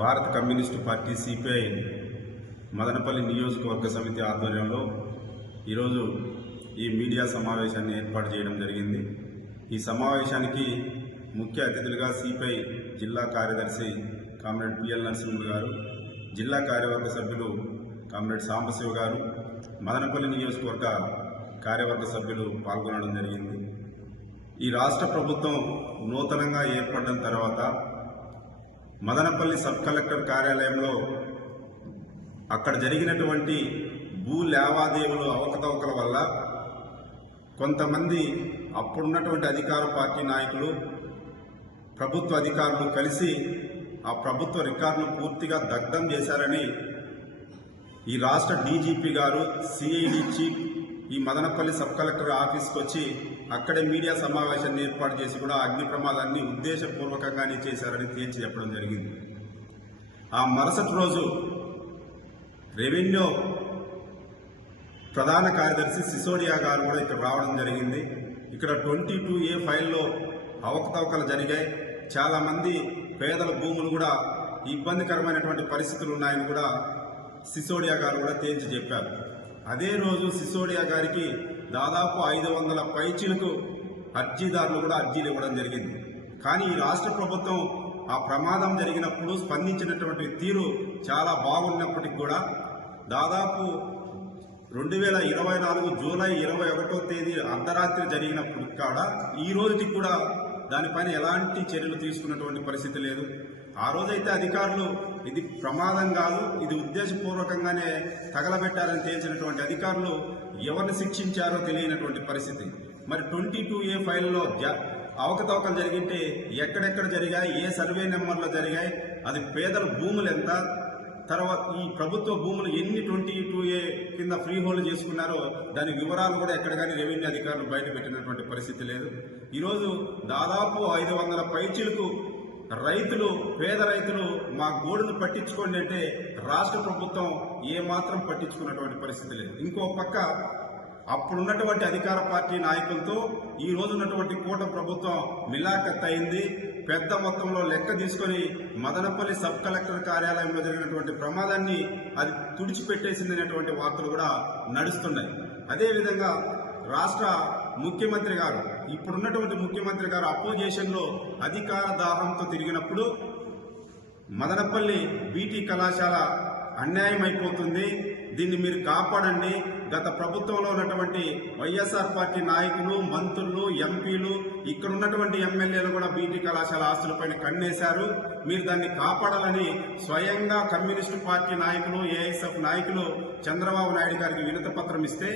భారత communist party CPI Madanapalle నియోజకవర్గ సమితి ఆధ్వర్యంలో ఈరోజు ఈ మీడియా సమావేశాన్ని ఏర్పాటు చేయడం జరిగింది. ఈ సమావేశానికి ముఖ్య అతిథులుగా సిపిఐ జిల్లా కార్యదర్శి కామ్రేడ్ పిఎల్ నరసింహులు గారు జిల్లా కార్యవర్గ సభ్యులు కామ్రేడ్ సాంబశివ గారు మదనపల్లి నియోజకవర్గ కార్యవర్గ సభ్యులు పాల్గొనడం జరిగింది. ఈ రాష్ట్ర ప్రభుత్వం నూతనంగా ఏర్పడిన తర్వాత మదనపల్లి సబ్ కలెక్టర్ కార్యాలయంలో అక్కడ జరిగినటువంటి భూ లావాదేవీలు అవకతవకల వల్ల కొంతమంది అప్పుడున్నటువంటి అధికార పార్టీ నాయకులు ప్రభుత్వ అధికారులు కలిసి ఆ ప్రభుత్వ రికార్డును పూర్తిగా దగ్ధం చేశారని ఈ రాష్ట్ర డీజీపీ గారు సిఐడి చీఫ్ ఈ మదనపల్లి సబ్ కలెక్టర్ ఆఫీస్కి వచ్చి అక్కడే మీడియా సమావేశాన్ని ఏర్పాటు చేసి కూడా అగ్ని ప్రమాదాన్ని ఉద్దేశపూర్వకంగానే చేశారని తేల్చి చెప్పడం జరిగింది. ఆ మరుసటి రోజు రెవెన్యూ ప్రధాన కార్యదర్శి సిసోడియా గారు కూడా ఇక్కడ రావడం జరిగింది. ఇక్కడ ట్వంటీ టూ ఏ ఫైల్లో అవకతవకలు జరిగాయి. చాలామంది పేదల భూములు కూడా ఇబ్బందికరమైనటువంటి పరిస్థితులు ఉన్నాయని కూడా సిసోడియా గారు కూడా తేల్చి చెప్పారు. అదే రోజు సిసోడియా గారికి దాదాపు ఐదు వందల పైచీలకు అర్జీదారులు కూడా అర్జీలు ఇవ్వడం జరిగింది. కానీ ఈ రాష్ట్ర ప్రభుత్వం ఆ ప్రమాదం జరిగినప్పుడు స్పందించినటువంటి తీరు చాలా బాగున్నప్పటికి కూడా దాదాపు రెండు వేల ఇరవై నాలుగు జూలై ఇరవై ఒకటో తేదీ అర్ధరాత్రి జరిగినప్పుడు కాడ ఈ రోజుకి కూడా దానిపైన ఎలాంటి చర్యలు తీసుకున్నటువంటి పరిస్థితి లేదు. ఆ రోజైతే అధికారులు ఇది ప్రమాదం కాదు ఇది ఉద్దేశపూర్వకంగానే తగలబెట్టారని తేల్చినటువంటి అధికారులు ఎవరిని శిక్షించారో తెలియనటువంటి పరిస్థితి. మరి ట్వంటీ టూ ఏ ఫైల్లో అవకతవకలు జరిగింటే ఎక్కడెక్కడ జరిగాయి ఏ సర్వే నెంబర్లో జరిగాయి అది పేదల భూములు ఎంత తర్వాత ఈ ప్రభుత్వ భూములు ఎన్ని ట్వంటీ టూ ఏ కింద ఫ్రీ హోల్డ్ చేసుకున్నారో దాని వివరాలు కూడా ఎక్కడ కానీ రెవెన్యూ అధికారులు బయట పెట్టినటువంటి పరిస్థితి లేదు. ఈరోజు దాదాపు ఐదు వందల పైచీలకు రైతులు పేద రైతులు మా గోడును పట్టించుకోండి అంటే రాష్ట్ర ప్రభుత్వం ఏమాత్రం పట్టించుకున్నటువంటి పరిస్థితి లేదు. ఇంకో పక్క అప్పుడున్నటువంటి అధికార పార్టీ నాయకులతో ఈ రోజు ఉన్నటువంటి కూట ప్రభుత్వం మిలాఖత్ అయింది. పెద్ద మొత్తంలో లెక్క తీసుకొని మదనపల్లి సబ్ కలెక్టర్ కార్యాలయంలో జరిగినటువంటి ప్రమాదాన్ని అది తుడిచిపెట్టేసిందనేటువంటి వార్తలు కూడా నడుస్తున్నాయి. అదేవిధంగా రాష్ట్ర ముఖ్యమంత్రి గారు ఇప్పుడున్నటువంటి ముఖ్యమంత్రి గారు అపోజిషన్లో అధికార దాహంతో తిరిగినప్పుడు మదనపల్లి బీటీ కళాశాల అన్యాయం అయిపోతుంది దీన్ని మీరు కాపాడండి. గత ప్రభుత్వంలో ఉన్నటువంటి వైఎస్ఆర్ పార్టీ నాయకులు మంత్రులు ఎంపీలు ఇక్కడ ఉన్నటువంటి ఎమ్మెల్యేలు కూడా బీటీ కళాశాల ఆస్తులపైన కన్నేశారు. మీరు దాన్ని కాపాడాలని స్వయంగా కమ్యూనిస్టు పార్టీ నాయకులు ఏఐఎస్ఎఫ్ నాయకులు చంద్రబాబు నాయుడు గారికి వినతి పత్రం ఇస్తే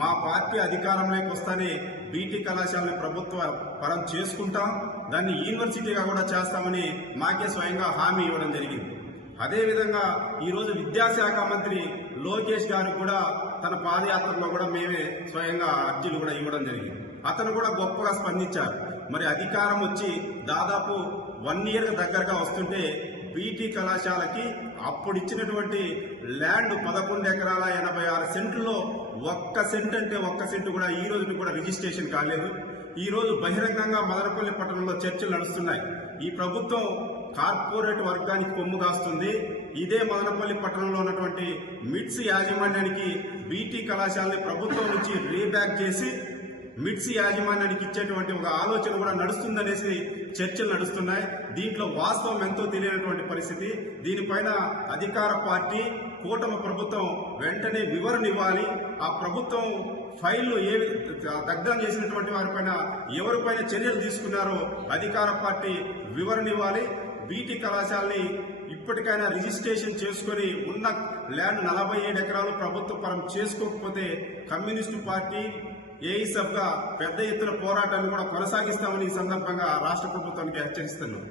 మా పార్టీ అధికారంలోకి వస్తానే బీటీ కళాశాలని ప్రభుత్వ పరం చేసుకుంటాం. దాన్ని యూనివర్సిటీగా కూడా చేస్తామని మాకే స్వయంగా హామీ ఇవ్వడం జరిగింది. అదేవిధంగా ఈరోజు విద్యాశాఖ మంత్రి లోకేష్ గారు కూడా తన పాదయాత్రలో కూడా మేమే స్వయంగా అర్జీలు కూడా ఇవ్వడం జరిగింది. అతను కూడా గొప్పగా స్పందించారు. మరి అధికారం వచ్చి దాదాపు వన్ ఇయర్ దగ్గరగా వస్తుంటే బీటీ కళాశాలకి అప్పుడు ఇచ్చినటువంటి ల్యాండ్ పదకొండు ఎకరాల ఎనభై ఆరు సెంట్లో ఒక్క సెంట్ అంటే ఒక్క సెంటు కూడా ఈ రోజుకి కూడా రిజిస్ట్రేషన్ కాలేదు. ఈ రోజు బహిరంగంగా మదనపల్లి పట్టణంలో చర్చలు నడుస్తున్నాయి. ఈ ప్రభుత్వం కార్పొరేట్ వర్గానికి కొమ్ము కాస్తుంది. ఇదే మదనపల్లి పట్టణంలో ఉన్నటువంటి మిట్స్ యాజమాన్యానికి బీటీ కళాశాలని ప్రభుత్వం నుంచి రీబ్యాక్ చేసి మిట్స్ యాజమాన్యానికి ఇచ్చేటువంటి ఒక ఆలోచన కూడా నడుస్తుందనేసి చర్చలు నడుస్తున్నాయి. దీంట్లో వాస్తవం ఎంతో తెలియనటువంటి పరిస్థితి. దీనిపైన అధికార పార్టీ కూటమి ప్రభుత్వం వెంటనే వివరణ ఇవ్వాలి. ఆ ప్రభుత్వం ఫైల్ను ఏ దగ్ధం చేసినటువంటి వారిపైన ఎవరిపైన చర్యలు తీసుకున్నారో అధికార పార్టీ వివరణ ఇవ్వాలి. బీటీ కళాశాలని ఇప్పటికైనా రిజిస్ట్రేషన్ చేసుకుని ఉన్న ల్యాండ్ నలభై ఏడు ఎకరాలు ప్రభుత్వ పరం చేసుకోకపోతే కమ్యూనిస్టు పార్టీ ఏఈసఫ్గా పెద్ద ఎత్తున పోరాటాన్ని కూడా కొనసాగిస్తామని ఈ సందర్భంగా రాష్ట్ర ప్రభుత్వానికి హెచ్చరిస్తున్నాం.